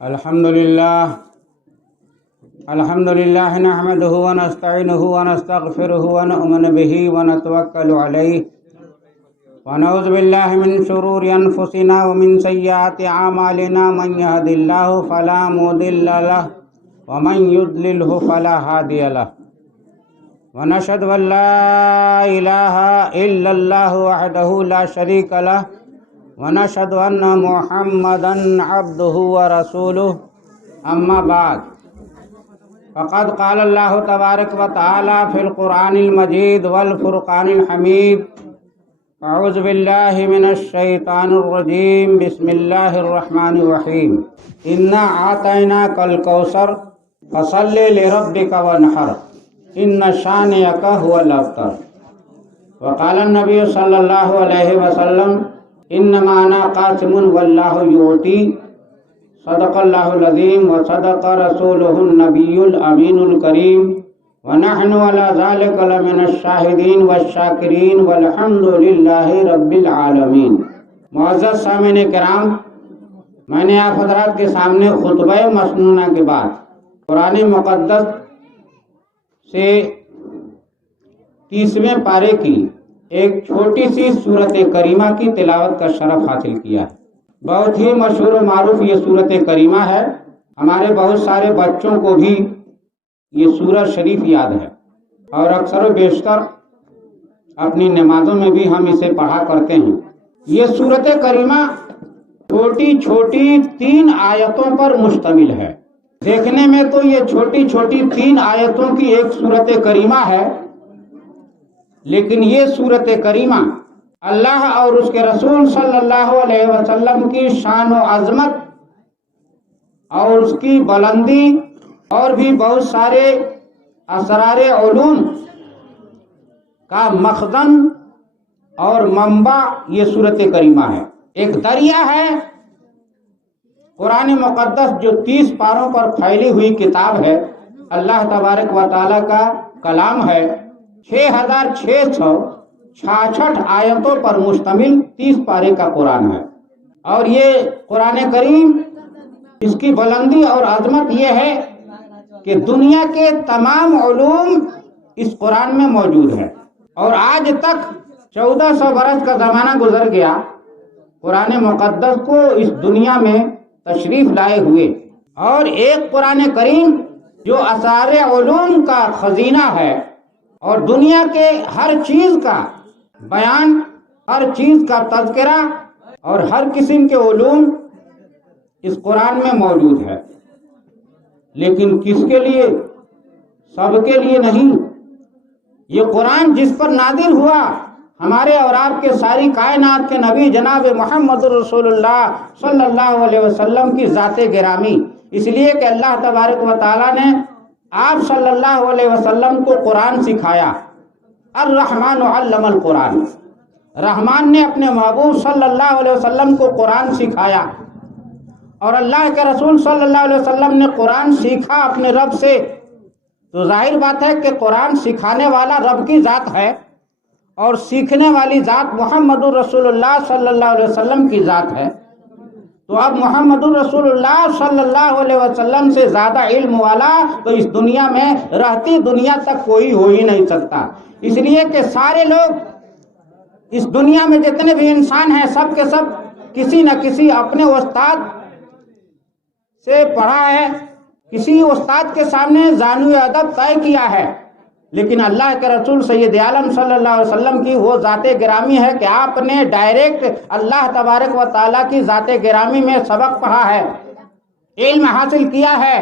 الحمد لله نحمده ونستعينه ونستغفره ونؤمن به ونتوكل عليه ونعوذ بالله من شرور أنفسنا ومن سيئات أعمالنا من يهد الله فلا مضل له ومن يضلله فلا هادي له ونشهد أن لا إله إلا الله وحده لا شريك له ونشهد أن محمدا عبده ورسوله أما بعد فقد قال الله تبارك وتعالى في القرآن المجيد والفرقان الحميد أعوذ بالله من الشيطان الرجيم بسم الله الرحمن الرحيم إنا أعطيناك الكوثر فصل لربك وانحر إن شانئك هو الأبتر وقال النبي صلى الله عليه وسلم إنما أنا قاسم والله يؤتي صدق الله العظيم وصدق رسوله النبي الأمين الكريم ونحن على ذلك لمن الشاهدين والشاكرين والحمد لله رب العالمين۔ معزز سامعین کرام، میں نے آپ حضرات کے سامنے خطبہ مسنونہ کے بعد قرآن مقدس سے 30ویں پارے کی ایک چھوٹی سی سورت کریمہ کی تلاوت کا شرف حاصل کیا ہے۔ بہت ہی مشہور و معروف یہ سورت کریمہ ہے، ہمارے بہت سارے بچوں کو بھی یہ سورہ شریف یاد ہے اور اکثر و بیشتر اپنی نمازوں میں بھی ہم اسے پڑھا کرتے ہیں۔ یہ سورت کریمہ چھوٹی چھوٹی 3 آیتوں پر مشتمل ہے۔ دیکھنے میں تو یہ چھوٹی چھوٹی 3 آیتوں کی ایک سورت کریمہ ہے، لیکن یہ سورت کریمہ اللہ اور اس کے رسول صلی اللہ علیہ وسلم کی شان و عظمت اور اس کی بلندی اور بھی بہت سارے اسرار علوم کا مخزن اور منبع یہ سورت کریمہ ہے۔ ایک دریا ہے قرآن مقدس جو 30 پاروں پر پھیلی ہوئی کتاب ہے، اللہ تبارک و تعالیٰ کا کلام ہے، 6666 آیتوں پر مشتمل 30 پارے کا قرآن ہے۔ اور یہ قرآن کریم اس کی بلندی اور عظمت یہ ہے کہ دنیا کے تمام علوم اس قرآن میں موجود ہے، اور آج تک 1400 برس کا زمانہ گزر گیا قرآن مقدس کو اس دنیا میں تشریف لائے ہوئے، اور ایک قرآن کریم جو اسرار علوم کا خزینہ ہے اور دنیا کے ہر چیز کا بیان، ہر چیز کا تذکرہ اور ہر قسم کے علوم اس قرآن میں موجود ہے۔ لیکن کس کے لیے؟ سب کے لیے نہیں۔ یہ قرآن جس پر نازل ہوا ہمارے اور آپ کے ساری کائنات کے نبی جناب محمد رسول اللہ صلی اللہ علیہ وسلم کی ذات گرامی، اس لیے کہ اللہ تبارک و تعالیٰ نے آپ صلی اللہ علیہ وسلم کو قرآن سکھایا۔ الرحمن علم القرآن، رحمان نے اپنے محبوب صلی اللہ علیہ وسلم کو قرآن سکھایا، اور اللہ کے رسول صلی اللہ علیہ وسلم نے قرآن سیکھا اپنے رب سے، تو ظاہر بات ہے کہ قرآن سکھانے والا رب کی ذات ہے اور سیکھنے والی ذات محمد الرسول اللہ صلی اللہ علیہ وسلم کی ذات ہے۔ تو اب محمد الرسول اللہ صلی اللہ علیہ وسلم سے زیادہ علم والا تو اس دنیا میں رہتی دنیا تک کوئی ہو ہی نہیں سکتا، اس لیے کہ سارے لوگ اس دنیا میں جتنے بھی انسان ہیں سب کے سب کسی نہ کسی اپنے استاد سے پڑھا ہے، کسی استاد کے سامنے زانو ادب طے کیا ہے، لیکن اللہ کے رسول سید عالم صلی اللہ علیہ وسلم کی وہ ذات گرامی ہے کہ آپ نے ڈائریکٹ اللہ تبارک و تعالیٰ کی ذات گرامی میں سبق پڑھا ہے، علم حاصل کیا ہے۔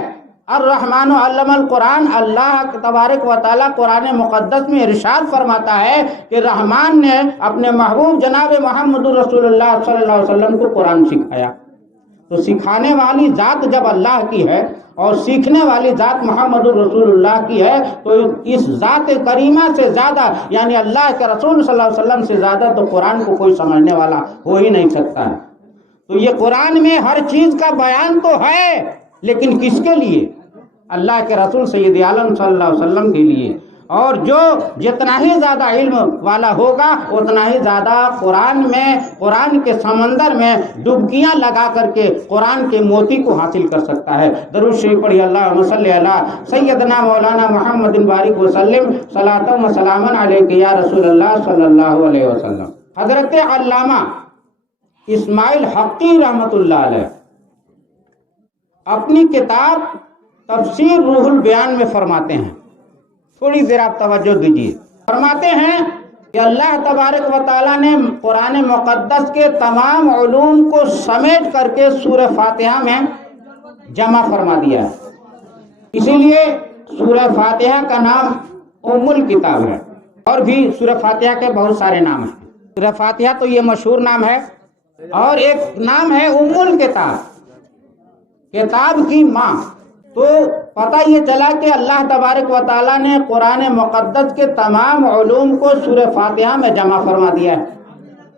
الرحمن علم القرآن، اللہ تبارک و تعالیٰ قرآن مقدس میں ارشاد فرماتا ہے کہ رحمان نے اپنے محبوب جناب محمد رسول اللہ صلی اللہ علیہ وسلم کو قرآن سکھایا۔ تو سکھانے والی ذات جب اللہ کی ہے اور سیکھنے والی ذات محمد الرسول اللہ کی ہے، تو اس ذات کریمہ سے زیادہ، یعنی اللہ کے رسول صلی اللہ علیہ وسلم سے زیادہ تو قرآن کو کوئی سمجھنے والا ہو ہی نہیں سکتا ہے۔ تو یہ قرآن میں ہر چیز کا بیان تو ہے، لیکن کس کے لیے؟ اللہ کے رسول سید عالم صلی اللہ علیہ وسلم کے لیے۔ اور جو جتنا ہی زیادہ علم والا ہوگا اتنا ہی زیادہ قرآن کے سمندر میں ڈبکیاں لگا کر کے قرآن کے موتی کو حاصل کر سکتا ہے۔ درود شریف پڑھی، اللہم صلی علی سیدنا مولانا محمد بارک وسلم صلاۃ و سلاما علیک یا رسول اللہ صلی اللہ علیہ وسلم۔ حضرت علامہ اسماعیل حقی رحمۃ اللہ علیہ اپنی کتاب تفسیر روح البیان میں فرماتے ہیں، تھوڑی دیر آپ توجہ دیجیے، فرماتے ہیں کہ اللہ تبارک و تعالیٰ نے قرآن مقدس کے تمام علوم کو سمیٹ کر کے سورہ فاتحہ میں جمع فرما دیا ہے، اسی لیے سورہ فاتحہ کا نام ام الکتاب ہے، اور بھی سورہ فاتحہ کے بہت سارے نام ہیں۔ سورہ فاتحہ تو یہ مشہور نام ہے، اور ایک نام ہے ام الکتاب، کتاب کی ماں۔ تو پتہ یہ چلا کہ اللہ تبارک و تعالیٰ نے قرآن مقدس کے تمام علوم کو سورہ فاتحہ میں جمع فرما دیا ہے۔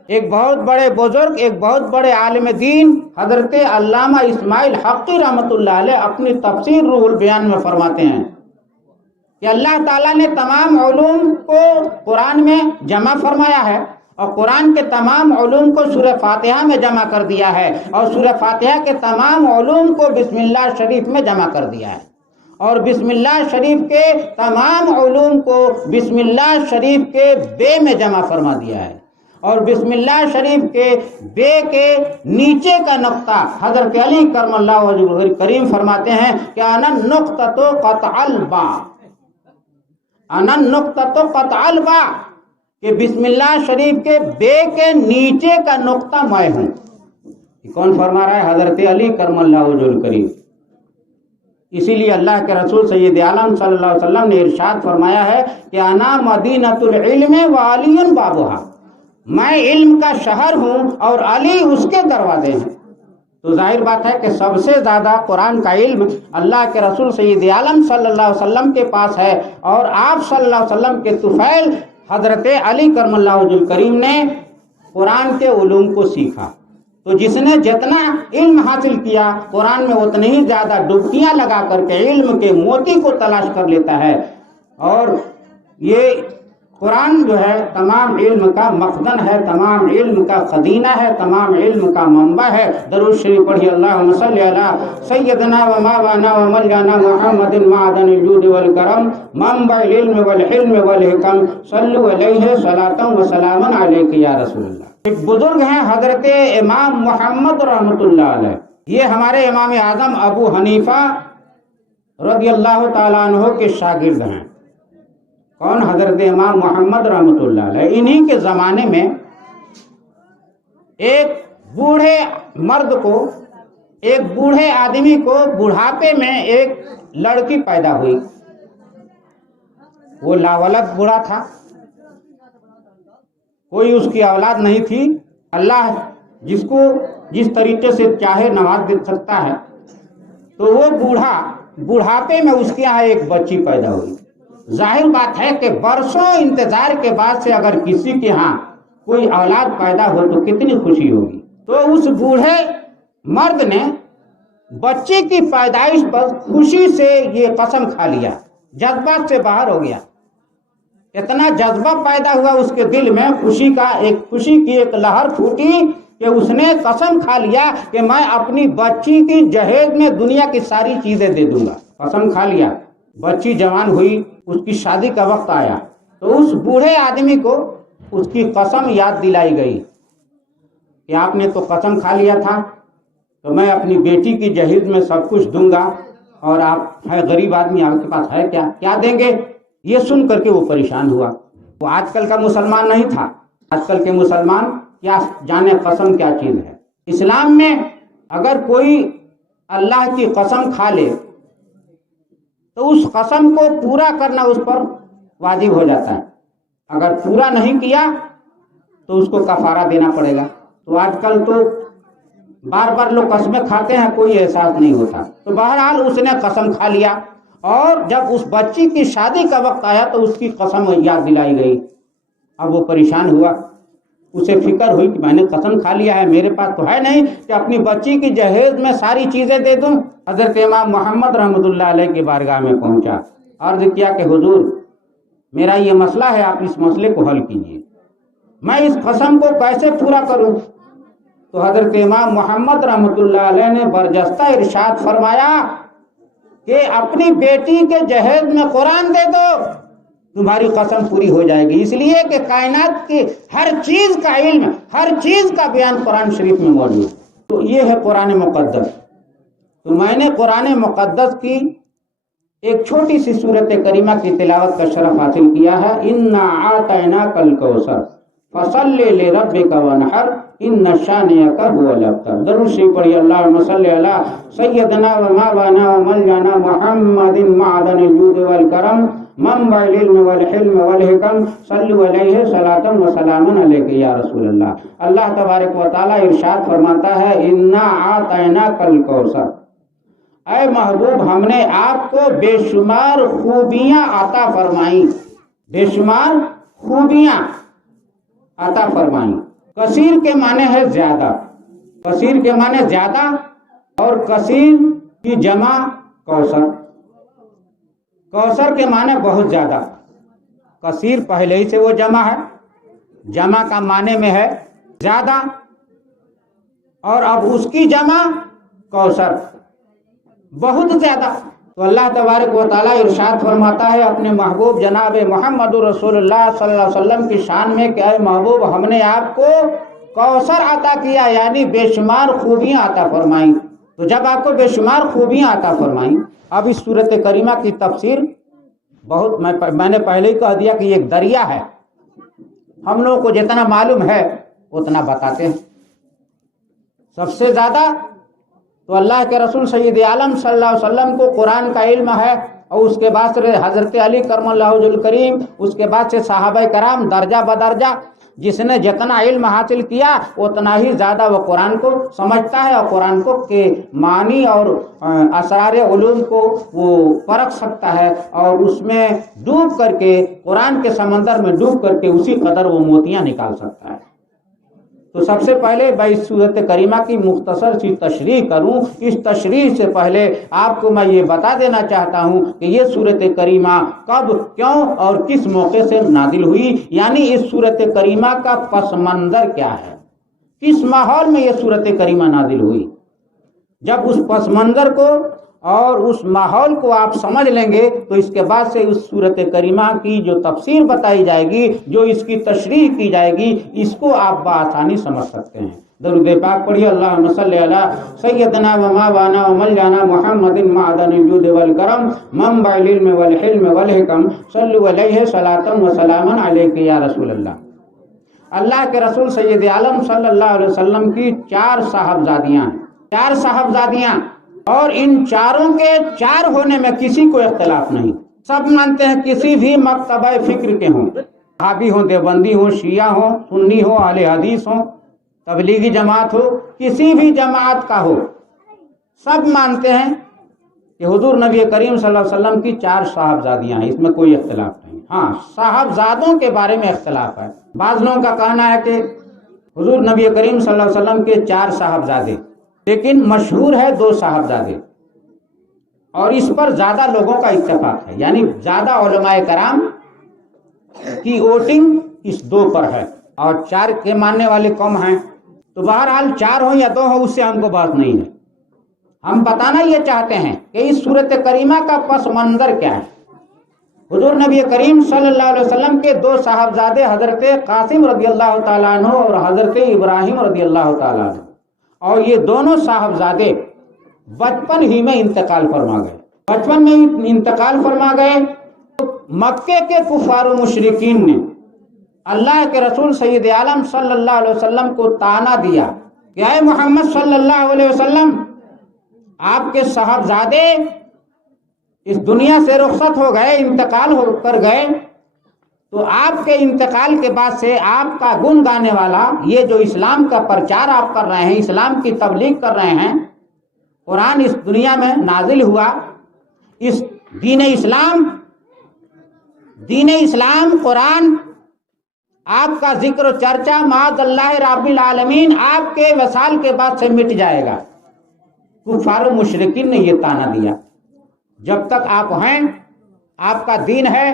ایک بہت بڑے بزرگ، ایک بہت بڑے عالم دین حضرت علامہ اسماعیل حقی رحمۃ اللہ علیہ اپنی تفسیر روح البیان میں فرماتے ہیں کہ اللہ تعالیٰ نے تمام علوم کو قرآن میں جمع فرمایا ہے، اور قرآن کے تمام علوم کو سورہ فاتحہ میں جمع کر دیا ہے، اور سورہ فاتحہ کے تمام علوم کو بسم اللہ شریف میں جمع کر دیا ہے، اور بسم اللہ شریف کے تمام علوم کو بسم اللہ شریف کے بے میں جمع فرما دیا ہے، اور بسم اللہ شریف کے بے کے نیچے کا نقطہ حضرت علی کرم اللہ وجہہ کریم فرماتے ہیں کہ انا النقطۃ قطع البا، انا النقطۃ قطع البا، کہ بسم اللہ شریف کے بے کے نیچے کا نقطہ میں ہوں۔ یہ کون فرما رہا ہے؟ حضرت علی کرم اللہ وجہہ کریم۔ اسی لیے اللہ کے رسول سید عالم صلی اللہ علیہ وسلم نے ارشاد فرمایا ہے کہ انا مدینۃ العلم وعلی بابھا، میں علم کا شہر ہوں اور علی اس کے دروازے ہیں۔ تو ظاہر بات ہے کہ سب سے زیادہ قرآن کا علم اللہ کے رسول سید عالم صلی اللہ علیہ وسلم کے پاس ہے، اور آپ صلی اللہ علیہ وسلم کے طفیل حضرت علی کرم اللہ وجہہ کریم نے قرآن کے علوم کو سیکھا۔ تو جس نے جتنا علم حاصل کیا قرآن میں اتنی ہی زیادہ ڈبکیاں لگا کر کے علم کے موتی کو تلاش کر لیتا ہے، اور یہ قرآن جو ہے تمام علم کا مخزن ہے، تمام علم کا خزینہ ہے، تمام علم کا منبع ہے۔ درود شریف پڑھی، اللہم صلی علی سیدنا و مولانا و مولانا محمد معدن الجود والکرم منبع العلم والحلم والحکم، صلو علیہ صلاۃ و سلاما علیک یا رسول اللہ۔ ایک بزرگ ہیں حضرت امام محمد رحمۃ اللہ علیہ، یہ ہمارے امام اعظم ابو حنیفہ رضی اللہ تعالیٰ عنہ کے شاگرد ہیں۔ کون؟ حضرت امام محمد رحمۃ اللہ علیہ۔ انہی کے زمانے میں ایک بوڑھے مرد کو، ایک بوڑھے آدمی کو بڑھاپے میں ایک لڑکی پیدا ہوئی۔ وہ لاولد بوڑھا تھا، کوئی اس کی اولاد نہیں تھی۔ اللہ جس کو جس طریقے سے چاہے نواز دے سکتا ہے۔ تو وہ بوڑھاپے میں اس کے یہاں ایک بچی پیدا ہوئی۔ ظاہر بات ہے کہ برسوں انتظار کے بعد سے اگر کسی کے ہاں کوئی اولاد پیدا ہو تو کتنی خوشی ہوگی۔ تو اس بوڑھے مرد نے بچے کی پیدائش پر خوشی سے یہ قسم کھا لیا، جذبات سے باہر ہو گیا۔ اتنا جذبہ پیدا ہوا اس کے دل میں، خوشی کی ایک لہر پھوٹی کہ اس نے قسم کھا لیا کہ میں اپنی بچی کی جہیز میں دنیا کی ساری چیزیں دے دوں گا۔ قسم کھا لیا۔ بچی جوان ہوئی، اس کی شادی کا وقت آیا تو اس بوڑھے آدمی کو اس کی قسم یاد دلائی گئی کہ آپ نے تو قسم کھا لیا تھا تو میں اپنی بیٹی کی جہیز میں سب کچھ دوں گا، اور آپ ہے غریب آدمی، آپ کے پاس ہے کیا دیں گے؟ یہ سن کر کے وہ پریشان ہوا۔ وہ آج کل کا مسلمان نہیں تھا۔ آج کل کے مسلمان کیا جانے قسم کیا چیز ہے۔ اسلام میں اگر کوئی اللہ کی قسم کھا لے تو اس قسم کو پورا کرنا اس پر واجب ہو جاتا ہے۔ اگر پورا نہیں کیا تو اس کو کفارہ دینا پڑے گا۔ تو آج کل تو بار بار لوگ قسمیں کھاتے ہیں، کوئی احساس نہیں ہوتا۔ تو بہرحال اس نے قسم کھا لیا، اور جب اس بچی کی شادی کا وقت آیا تو اس کی قسم یاد دلائی گئی۔ اب وہ پریشان ہوا، اسے فکر ہوئی کہ میں نے قسم کھا لیا ہے، میرے پاس تو ہے نہیں کہ اپنی بچی کی جہیز میں ساری چیزیں دے دوں۔ حضرت امام محمد رحمۃ اللہ علیہ کی بارگاہ میں پہنچا، عرض کیا کہ حضور میرا یہ مسئلہ ہے، آپ اس مسئلے کو حل کیجیے، میں اس قسم کو کیسے پورا کروں؟ تو حضرت امام محمد رحمۃ اللہ علیہ نے برجستہ ارشاد فرمایا کہ اپنی بیٹی کے جہیز میں قرآن دے دو، تمہاری قسم پوری ہو جائے گی، اس لیے کہ کائنات کی ہر چیز کا علم، ہر چیز کا بیان قرآن شریف میں موجود ہے۔ تو یہ ہے قرآن مقدس۔ تو میں نے قرآن مقدس کی ایک چھوٹی سی صورت کریمہ کی تلاوت کا شرف حاصل کیا ہے۔ اِنَّا أَعْطَيْنَاكَ الْكَوْثَرَ فَصَلِّ لِرَبِّكَ وَانْحَرْ إِنَّ شَانِئَكَ هُوَ الْأَبْتَرُ۔ ضرور شریف پڑھیے، اللہم صلی علی سیدنا و مولانا و مولانا محمد معدن الجود والکرم منبع العلم والحلم والحکم صلو علیہ صلاۃ و سلام علیک یا رسول اللہ۔ اللہ تبارک و تعالی ارشاد فرماتا ہے اِنَّا أَعْطَيْنَاكَ الْكَوْثَرَ، اے محبوب ہم نے آپ کو بے شمار خوبیاں عطا فرمائیں، بے شمار خوبیاں عطا فرمائیں۔ کثیر کے معنی ہے زیادہ، کثیر کے معنی زیادہ، اور کثیر کی جمع کوثر، کوثر کے معنی بہت زیادہ۔ کثیر پہلے ہی سے وہ جمع ہے، جمع کا معنی میں ہے زیادہ، اور اب اس کی جمع کوثر، بہت زیادہ۔ تو اللہ تبارک و تعالیٰ ارشاد فرماتا ہے اپنے محبوب جناب محمد رسول اللہ صلی اللہ علیہ وسلم کی شان میں کہ اے محبوب ہم نے آپ کو کوثر عطا کیا، یعنی بے شمار خوبیاں عطا فرمائیں۔ تو جب آپ کو بے شمار خوبیاں عطا فرمائیں، اب اس صورت کریمہ کی تفسیر بہت میں نے پہلے ہی کہہ دیا کہ یہ ایک دریا ہے، ہم لوگوں کو جتنا معلوم ہے اتنا بتاتے ہیں۔ سب سے زیادہ تو اللہ کے رسول سید عالم صلی اللہ علیہ وسلم کو قرآن کا علم ہے، اور اس کے بعد سے حضرت علی کرم اللہ وجہ الکریم، اس کے بعد سے صحابہ کرام درجہ بدرجہ جس نے جتنا علم حاصل کیا اتنا ہی زیادہ وہ قرآن کو سمجھتا ہے، اور قرآن کو کے معنی اور اسرار علوم کو وہ پرکھ سکتا ہے، اور اس میں ڈوب کر کے، قرآن کے سمندر میں ڈوب کر کے اسی قدر وہ موتیاں نکال سکتا ہے۔ تو سب سے پہلے میں اس صورت کریمہ کی مختصر سی تشریح کروں۔ اس تشریح سے پہلے آپ کو میں یہ بتا دینا چاہتا ہوں کہ یہ صورت کریمہ کب، کیوں اور کس موقع سے نازل ہوئی، یعنی اس صورت کریمہ کا پس منظر کیا ہے، کس ماحول میں یہ صورت کریمہ نازل ہوئی۔ جب اس پس منظر کو اور اس ماحول کو آپ سمجھ لیں گے تو اس کے بعد سے اس صورت کریمہ کی جو تفسیر بتائی جائے گی، جو اس کی تشریح کی جائے گی، اس کو آپ بآسانی سمجھ سکتے ہیں۔ درود پاک پڑھیے، اللہم صلی علی سیدنا و مولانا و مولانا محمد معدن الجود والکرم منبع العلم والحلم والحکم صلو علیہ صلاۃ و سلام علیک یا رسول اللہ۔ اللہ کے رسول سید عالم صلی اللہ علیہ وسلم کی 4 صاحبزادیاں ہیں، 4 صاحبزادیاں، اور ان چاروں کے 4 ہونے میں کسی کو اختلاف نہیں، سب مانتے ہیں، کسی بھی مکتبہ فکر کے ہوں، وہابی ہوں، دیوبندی ہوں، شیعہ ہوں، سنی ہوں، اہل حدیث ہوں، تبلیغی جماعت ہو، کسی بھی جماعت کا ہو، سب مانتے ہیں کہ حضور نبی کریم صلی اللہ علیہ وسلم کی 4 صاحبزادیاں ہیں، اس میں کوئی اختلاف نہیں۔ ہاں، صاحبزادوں کے بارے میں اختلاف ہے، بعض لوگوں کا کہنا ہے کہ حضور نبی کریم صلی اللہ علیہ وسلم کے 4 صاحبزادے، لیکن مشہور ہے 2 صاحبزادے، اور اس پر زیادہ لوگوں کا اتفاق ہے، یعنی زیادہ علماء کرام کی ووٹنگ اس 2 پر ہے، اور 4 کے ماننے والے کم ہیں۔ تو بہرحال 4 ہوں یا 2 ہوں اس سے ہم کو بات نہیں ہے، ہم بتانا یہ چاہتے ہیں کہ اس صورت کریمہ کا پس منظر کیا ہے۔ حضور نبی کریم صلی اللہ علیہ وسلم کے 2 صاحبزادے حضرت قاسم رضی اللہ تعالیٰ عنہ اور حضرت ابراہیم رضی اللہ تعالیٰ عنہ، اور یہ دونوں صاحبزادے بچپن ہی میں انتقال فرما گئے، بچپن میں انتقال فرما گئے۔ مکے کے کفار و مشرکین نے اللہ کے رسول سید عالم صلی اللہ علیہ وسلم کو طعنہ دیا کہ اے محمد صلی اللہ علیہ وسلم، آپ کے صاحبزادے اس دنیا سے رخصت ہو گئے، انتقال ہو کر گئے، تو آپ کے انتقال کے بعد سے آپ کا گن گانے والا، یہ جو اسلام کا پرچار آپ کر رہے ہیں، اسلام کی تبلیغ کر رہے ہیں، قرآن اس دنیا میں نازل ہوا، اس دین اسلام قرآن، آپ کا ذکر و چرچا معاذ اللہ رب العالمین آپ کے وصال کے بعد سے مٹ جائے گا۔ کفار و مشرکین نے یہ طعنہ دیا، جب تک آپ ہیں، آپ کا دین ہے،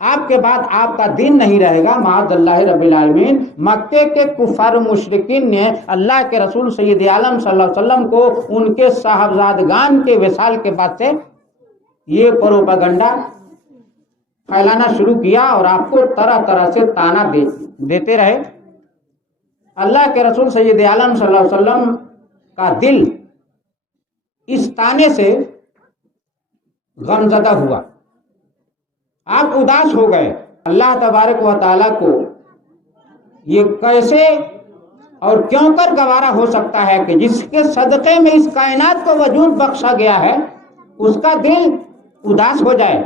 آپ کے بعد آپ کا دین نہیں رہے گا، معاذ اللہ رب العالمین۔ مکے کے کفار و مشرکین نے اللہ کے رسول سید عالم صلی اللہ علیہ وسلم کو ان کے صاحبزادگان کے وصال کے بعد سے یہ پروپیگنڈا پھیلانا شروع کیا اور آپ کو طرح طرح سے تانا دیتے رہے۔ اللہ کے رسول سید عالم صلی اللہ علیہ وسلم کا دل اس تانے سے غمزدہ ہوا، آپ اداس ہو گئے۔ اللہ تبارک و تعالیٰ کو یہ کیسے اور کیوں کر گوارا ہو سکتا ہے کہ جس کے صدقے میں اس کائنات کو وجود بخشا گیا ہے اس کا دل اداس ہو جائے،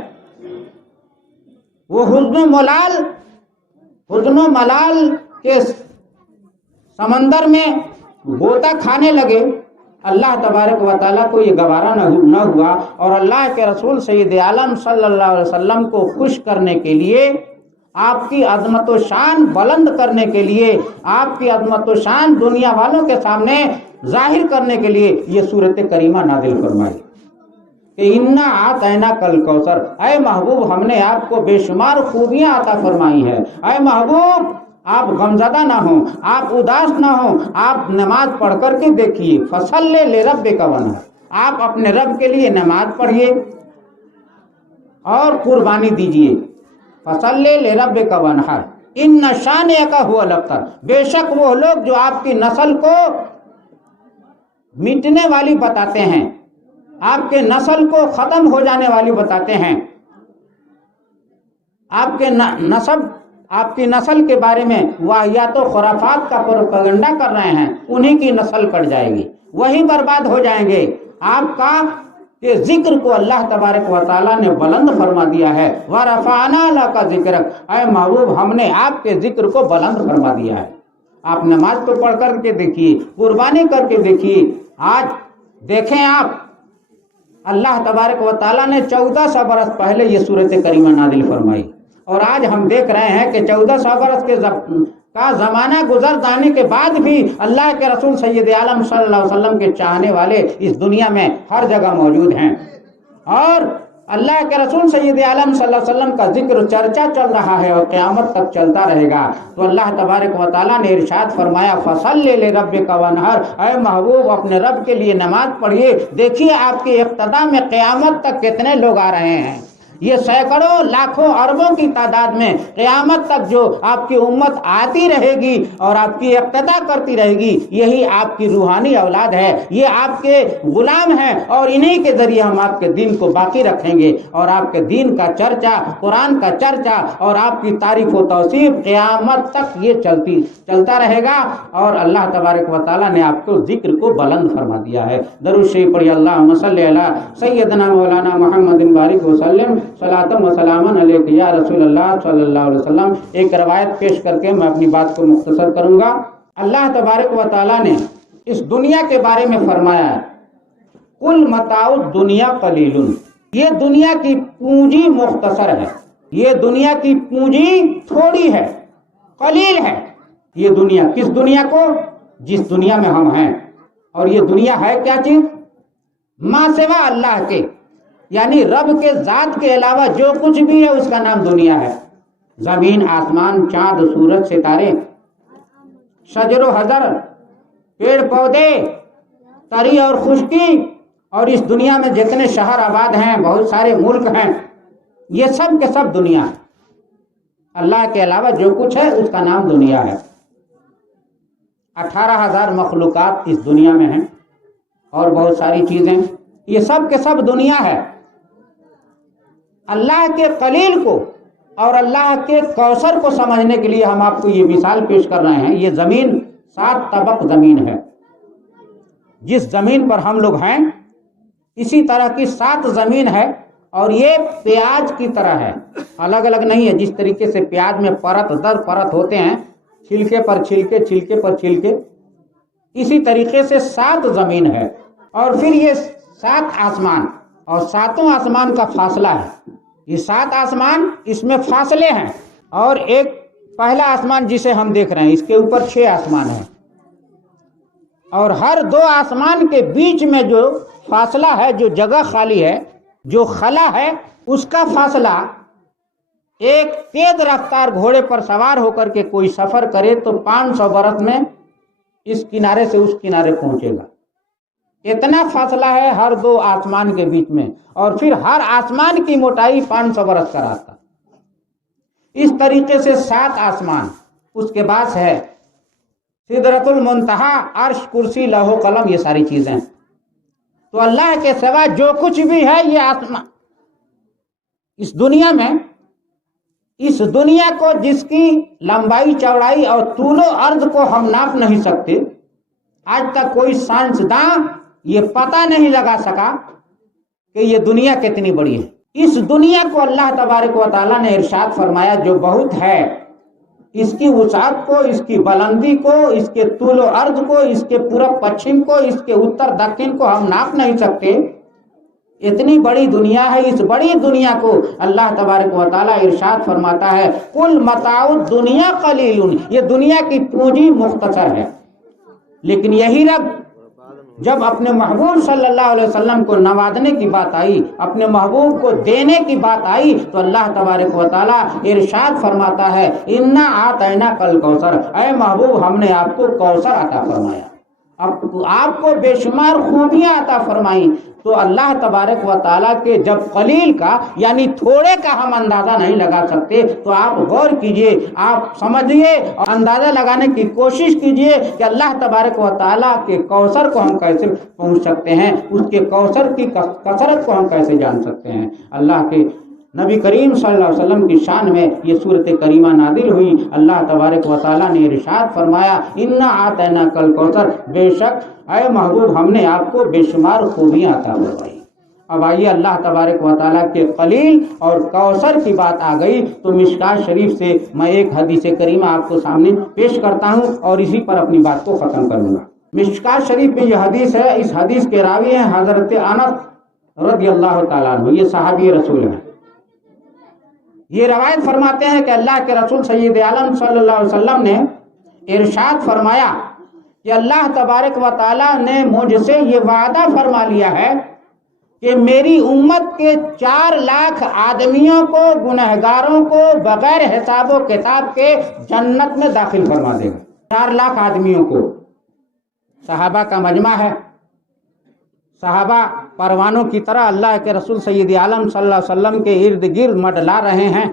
وہ حزن و ملال کے سمندر میں غوطہ کھانے لگے۔ اللہ تبارک و تعالیٰ کو یہ گوارا نہ ہوا، اور اللہ کے رسول سید عالم صلی اللہ علیہ وسلم کو خوش کرنے کے لیے، آپ کی عظمت و شان بلند کرنے کے لیے، آپ کی عظمت و شان دنیا والوں کے سامنے ظاہر کرنے کے لیے یہ صورت کریمہ نازل فرمائی کہ انا اعطیناک الکوثر، اے محبوب ہم نے آپ کو بے شمار خوبیاں عطا فرمائی ہے۔ اے محبوب آپ غمزدہ نہ ہوں، آپ اداس نہ ہوں، آپ نماز پڑھ کر کے دیکھیے، فصلی لربک وانحر، آپ اپنے رب کے لیے نماز پڑھیے اور قربانی دیجیے، فصلی لربک وانحر ان شانئک هو الابتر، بے شک وہ لوگ جو آپ کی نسل کو مٹنے والی بتاتے ہیں، آپ کے نسل کو ختم ہو جانے والی بتاتے ہیں، آپ کی نسل کے بارے میں واہیات و خرافات کا پروپیگنڈا کر رہے ہیں، انہی کی نسل کٹ جائے گی، وہی برباد ہو جائیں گے۔ آپ کا کہ ذکر کو اللہ تبارک و تعالیٰ نے بلند فرما دیا ہے، وَرَفَعْنَا لَكَ ذِكْرَكَ، اے محبوب ہم نے آپ کے ذکر کو بلند فرما دیا ہے۔ آپ نماز کو پڑھ کر کے دیکھیے، قربانی کر کے دیکھیے۔ آج دیکھیں آپ، اللہ تبارک و تعالیٰ نے 1400 برس پہلے یہ صورت کریمہ نازل فرمائی، اور آج ہم دیکھ رہے ہیں کہ 1400 برس کا زمانہ گزر جانے کے بعد بھی اللہ کے رسول سید عالم صلی اللہ علیہ وسلم کے چاہنے والے اس دنیا میں ہر جگہ موجود ہیں، اور اللہ کے رسول سید عالم صلی اللہ علیہ وسلم کا ذکر چرچا چل رہا ہے اور قیامت تک چلتا رہے گا۔ تو اللہ تبارک و تعالیٰ نے ارشاد فرمایا فصلی لربک وانحر، اے محبوب اپنے رب کے لیے نماز پڑھیے۔ دیکھیے آپ کے اقتدا میں قیامت تک کتنے لوگ آ رہے ہیں، یہ سینکڑوں لاکھوں اربوں کی تعداد میں قیامت تک جو آپ کی امت آتی رہے گی اور آپ کی اقتدا کرتی رہے گی، یہی آپ کی روحانی اولاد ہے، یہ آپ کے غلام ہیں، اور انہی کے ذریعے ہم آپ کے دین کو باقی رکھیں گے، اور آپ کے دین کا چرچا، قرآن کا چرچا اور آپ کی تعریف و توصیف قیامت تک یہ چلتا رہے گا۔ اور اللہ تبارک و تعالیٰ نے آپ کو ذکر کو بلند فرما دیا ہے۔ درود شریف پڑھیے، اللہم صلی علی سیدنا مولانا محمد بارک وسلم، صلاۃ و سلام علیک یا رسول اللہ صلی اللہ علیہ وسلم۔ ایک روایت پیش کر کے میں اپنی بات کو مختصر کروں گا۔ اللہ تبارک و تعالیٰ نے اس دنیا کے بارے میں فرمایا ہے کل متاع الدنیا قلیل، یہ دنیا کی پونجی مختصر ہے، یہ دنیا کی پونجی تھوڑی ہے، قلیل ہے۔ یہ دنیا، کس دنیا کو؟ جس دنیا میں ہم ہیں۔ اور یہ دنیا ہے کیا چیز؟ ما سوا اللہ کے، یعنی رب کے ذات کے علاوہ جو کچھ بھی ہے اس کا نام دنیا ہے۔ زمین، آسمان، چاند، سورج، ستارے، شجر و حجر، پیڑ پودے، تری اور خشکی، اور اس دنیا میں جتنے شہر آباد ہیں، بہت سارے ملک ہیں، یہ سب کے سب دنیا ہے۔ اللہ کے علاوہ جو کچھ ہے اس کا نام دنیا ہے۔ 18,000 مخلوقات اس دنیا میں ہیں اور بہت ساری چیزیں، یہ سب کے سب دنیا ہے۔ اللہ کے قلیل کو اور اللہ کے کوثر کو سمجھنے کے لیے ہم آپ کو یہ مثال پیش کر رہے ہیں۔ یہ زمین 7 طبق زمین ہے، جس زمین پر ہم لوگ ہیں اسی طرح کی 7 زمین ہے، اور یہ پیاز کی طرح ہے، الگ الگ نہیں ہے۔ جس طریقے سے پیاز میں پرت در پرت ہوتے ہیں، چھلکے پر چھلکے، چھلکے پر چھلکے، اسی طریقے سے 7 زمین ہے، اور پھر یہ 7 آسمان، اور 7 آسمان کا فاصلہ ہے۔ یہ 7 آسمان، اس میں فاصلے ہیں، اور ایک پہلا آسمان جسے ہم دیکھ رہے ہیں، اس کے اوپر 6 آسمان ہیں، اور ہر 2 آسمان کے بیچ میں جو فاصلہ ہے، جو جگہ خالی ہے، جو خلا ہے، اس کا فاصلہ ایک تیز رفتار گھوڑے پر سوار ہو کر کے کوئی سفر کرے تو 500 برس میں اس کنارے سے اس کنارے پہنچے گا. اتنا فاصلہ ہے ہر دو آسمان کے بیچ میں، اور پھر ہر آسمان کی موٹائی 500 برس کا راستہ. اس طریقے سے 7 آسمان، اس کے بعد ہے سدرۃ المنتہا، عرش، کرسی، لوح و قلم، یہ ساری چیزیں. تو اللہ کے سوا جو کچھ بھی ہے یہ آسمان اس دنیا میں، اس دنیا کو جس کی لمبائی، چوڑائی اور طول و عرض کو ہم ناپ نہیں سکتے، آج تک کوئی سائنسداں یہ پتہ نہیں لگا سکا کہ یہ دنیا کتنی بڑی ہے. اس دنیا کو اللہ تبارک و تعالیٰ نے ارشاد فرمایا جو بہت ہے، اس کی وسعت کو، اس کی بلندی کو، اس کے طول و عرض کو، اس کے پورب پچھم کو، اس کے اتر دکن کو ہم ناپ نہیں سکتے. اتنی بڑی دنیا ہے. اس بڑی دنیا کو اللہ تبارک و تعالیٰ ارشاد فرماتا ہے کل متاع الدنیا قلیل، یہ دنیا کی پونجی مختصر ہے. لیکن یہی رب جب اپنے محبوب صلی اللہ علیہ وسلم کو نوازنے کی بات آئی، اپنے محبوب کو دینے کی بات آئی، تو اللہ تبارک و تعالیٰ ارشاد فرماتا ہے انا اعطیناک الکوثر، اے محبوب ہم نے آپ کو کوثر عطا فرمایا، آپ کو بے شمار خوبیاں عطا فرمائیں. تو اللہ تبارک و تعالیٰ کے جب قلیل کا یعنی تھوڑے کا ہم اندازہ نہیں لگا سکتے، تو آپ غور کیجئے، آپ سمجھیے اور اندازہ لگانے کی کوشش کیجئے کہ اللہ تبارک و تعالیٰ کے کوثر کو ہم کیسے پہنچ سکتے ہیں، اس کے کوثر کی کثرت کو ہم کیسے جان سکتے ہیں. اللہ کے نبی کریم صلی اللہ علیہ وسلم کی شان میں یہ صورت کریمہ نازل ہوئی. اللہ تبارک و تعالیٰ نے ارشاد فرمایا انا اعطیناک الکوثر، بے شک اے محبوب ہم نے آپ کو بے شمار خوبیاں عطا فرمائی. اب آئیے اللہ تبارک و تعالیٰ کے قلیل اور کوثر کی بات آ گئی تو مشکات شریف سے میں ایک حدیث کریمہ آپ کو سامنے پیش کرتا ہوں اور اسی پر اپنی بات کو ختم کروں گا. مشکات شریف میں یہ حدیث ہے، اس حدیث کے راوی ہیں حضرت انس رضی اللہ تعالیٰ عنہ، یہ صحابی رسول ہیں. یہ روایت فرماتے ہیں کہ اللہ کے رسول سید عالم صلی اللہ علیہ وسلم نے ارشاد فرمایا کہ اللہ تبارک و تعالیٰ نے مجھ سے یہ وعدہ فرما لیا ہے کہ میری امت کے 4 لاکھ آدمیوں کو، گنہگاروں کو بغیر حساب و کتاب کے جنت میں داخل فرما دے گا. 4 لاکھ آدمیوں کو. صحابہ کا مجمع ہے، صحابہ پروانوں کی طرح اللہ کے رسول سید عالم صلی اللہ علیہ وسلم کے ارد گرد منڈلا رہے ہیں،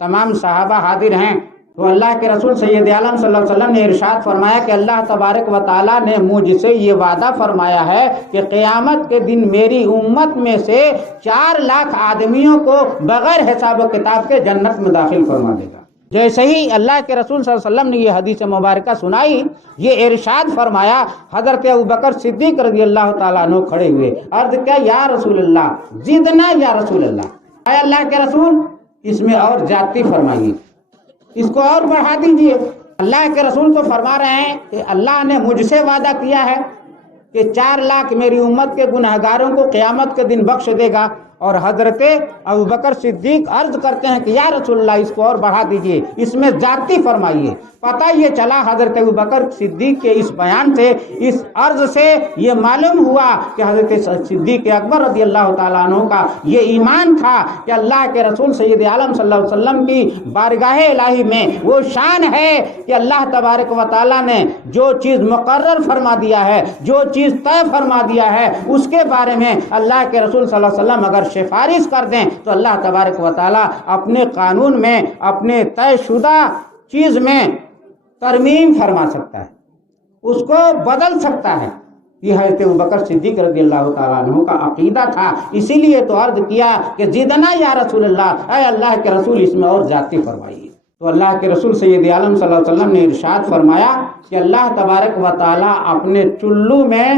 تمام صحابہ حاضر ہیں. تو اللہ کے رسول سید عالم صلی اللہ علیہ وسلم نے ارشاد فرمایا کہ اللہ تبارک و تعالیٰ نے مجھ سے یہ وعدہ فرمایا ہے کہ قیامت کے دن میری امت میں سے 4 لاکھ آدمیوں کو بغیر حساب و کتاب کے جنت میں داخل فرما دے گا. جیسے ہی اللہ کے رسول صلی اللہ علیہ وسلم نے یہ حدیث مبارکہ سنائی، یہ ارشاد فرمایا، حضرت ابوبکر صدیق رضی اللہ تعالیٰ عنہ کھڑے ہوئے، عرض کیا یا رسول اللہ زدنا یا رسول اللہ، اے اللہ کے رسول اس میں اور زیادتی فرمائیے، اس کو اور بڑھا دیجئے. اللہ کے رسول تو فرما رہے ہیں کہ اللہ نے مجھ سے وعدہ کیا ہے کہ 4 لاکھ میری امت کے گنہگاروں کو قیامت کے دن بخش دے گا، اور حضرت ابوبکر صدیق عرض کرتے ہیں کہ یا رسول اللہ اس کو اور بڑھا دیجئے، اس میں زیادتی فرمائیے. پتہ یہ چلا حضرت ابوبکر صدیق کے اس بیان سے، اس عرض سے یہ معلوم ہوا کہ حضرت صدیق اکبر رضی اللہ تعالیٰ عنہ کا یہ ایمان تھا کہ اللہ کے رسول سید عالم صلی اللہ علیہ وسلم کی بارگاہ الہی میں وہ شان ہے کہ اللہ تبارک و تعالیٰ نے جو چیز مقرر فرما دیا ہے، جو چیز طے فرما دیا ہے، اس کے بارے میں اللہ کے رسول صلی اللہ علیہ وسلم اگر سفارش کر دیں تو اللہ تبارک و تعالیٰ اپنے قانون میں، اپنے طے شدہ چیز میں ترمیم فرما سکتا ہے، اس کو بدل سکتا ہے. یہ حضرت ابوبکر صدیق رضی اللہ تعالیٰ عنہ کا عقیدہ تھا. اسی لیے تو عرض کیا کہ زدنا یا رسول اللہ، اے اللہ کے رسول اس میں اور زیادتی فرمائیے. تو اللہ کے رسول سید عالم صلی اللہ علیہ وسلم نے ارشاد فرمایا کہ اللہ تبارک و تعالیٰ اپنے چلو میں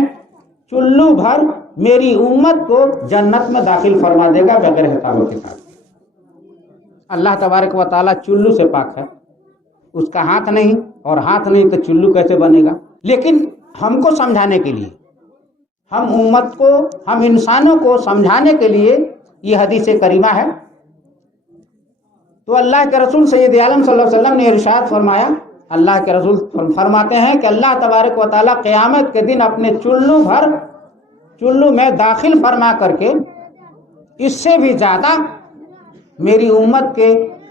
چلو بھر میری امت کو جنت میں داخل فرما دے گا بغیر حساب و کتاب. اللہ تبارک و تعالیٰ چلو سے پاک ہے، اس کا ہاتھ نہیں، اور ہاتھ نہیں تو چلو کیسے بنے گا. لیکن ہم کو سمجھانے کے لیے، ہم امت کو، ہم انسانوں کو سمجھانے کے لیے یہ حدیث کریمہ ہے. تو اللہ کے رسول سید عالم صلی اللہ علیہ وسلم نے ارشاد فرمایا، اللہ کے رسول فرماتے ہیں کہ اللہ تبارک و تعالیٰ قیامت کے دن اپنے چلو میں داخل فرما کر کے اس سے بھی زیادہ میری امت کے